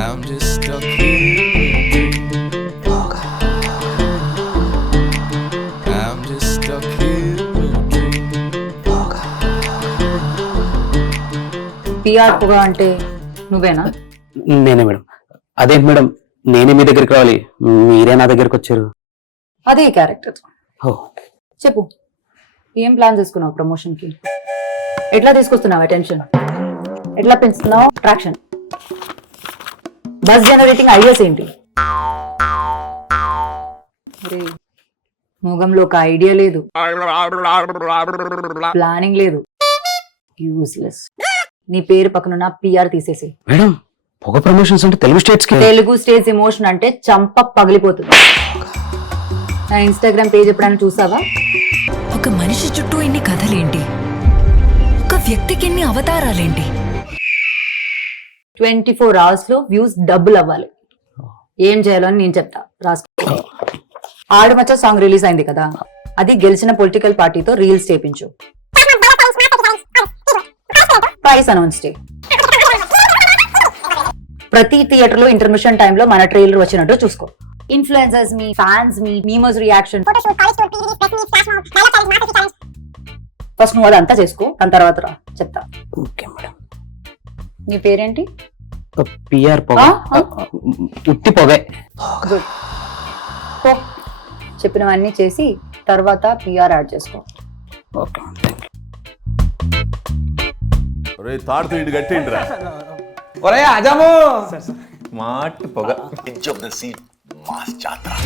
I'm just stuck here. I'm just stuck here. PR పొగ అంటే నువ్వేనా? నేనే మేడం. అదేంటి మేడం, నేనే మీ దగ్గరికి రావాలి, మీరే నా దగ్గరికి వచ్చారు. అదే క్యారెక్టర్. ఓ చెప్పు, ఏం ప్లాన్ చేసుకున్నావు ప్రమోషన్ కి? ఎట్లా తీసుకొస్తున్నావు అటెన్షన్? ఎట్లా పెంచుతున్నావు అట్రాక్షన్? బస్ జనరేటింగ్ ఐడియాస్ ఏంటి? మొగంలో ఒక ఐడియా లేదు, ప్లానింగ్ లేదు, యూస్లెస్. నీ పేరు పక్కనున్న పిఆర్ తీసేసి. మేడం, పొగ ప్రమోషన్స్ అంటే తెలుగు స్టేట్స్ కి. తెలుగు స్టేట్స్ ఎమోషన్ అంటే చంప పగిలిపోతుంది. నా ఇన్స్టాగ్రామ్ పేజ్ ఎప్పుడైనా చూసావా? ఒక మనిషి చుట్టూ ఎన్ని కథలేంటి, ఒక వ్యక్తికి ఎన్ని అవతారాలేంటి. 24 hours లో వ్యూస్ డబుల్ అవ్వాలి. ఏం చేయాలో అని నేను చెప్తా, రాసుకో. ఆడుమచ్చ సాంగ్ రిలీజ్ అయింది కదా, అది గెలిచిన పొలిటికల్ పార్టీతో రీల్స్ చేపించు. ప్రైస్ అనౌన్స్ చేయి. ప్రతి థియేటర్ లో ఇంటర్మిషన్ టైంలో మన ట్రైలర్ వచ్చినట్టు చూసుకో. ఇన్ఫ్లుయెన్సర్స్ మీ, ఫ్యాన్స్ మీ, మీమర్స్ రియాక్షన్. ఫస్ట్ నువ్వు అదంతా చేసుకో, దాని తర్వాత రా చెప్తా. Okay madam. నీ పేరేంటి? పిఆర్ పొగ. ఉత్తి పొగే. గుడ్. పో, చెప్పినవన్నీ చేసి తర్వాత పిఆర్ యాడ్ చేసుకో. ఓకే. తాడుతూ ఇటు కట్టిండ్రా. ఒరే అజము స్మార్ట్ పొగ. Edge of the seat, mass jatra.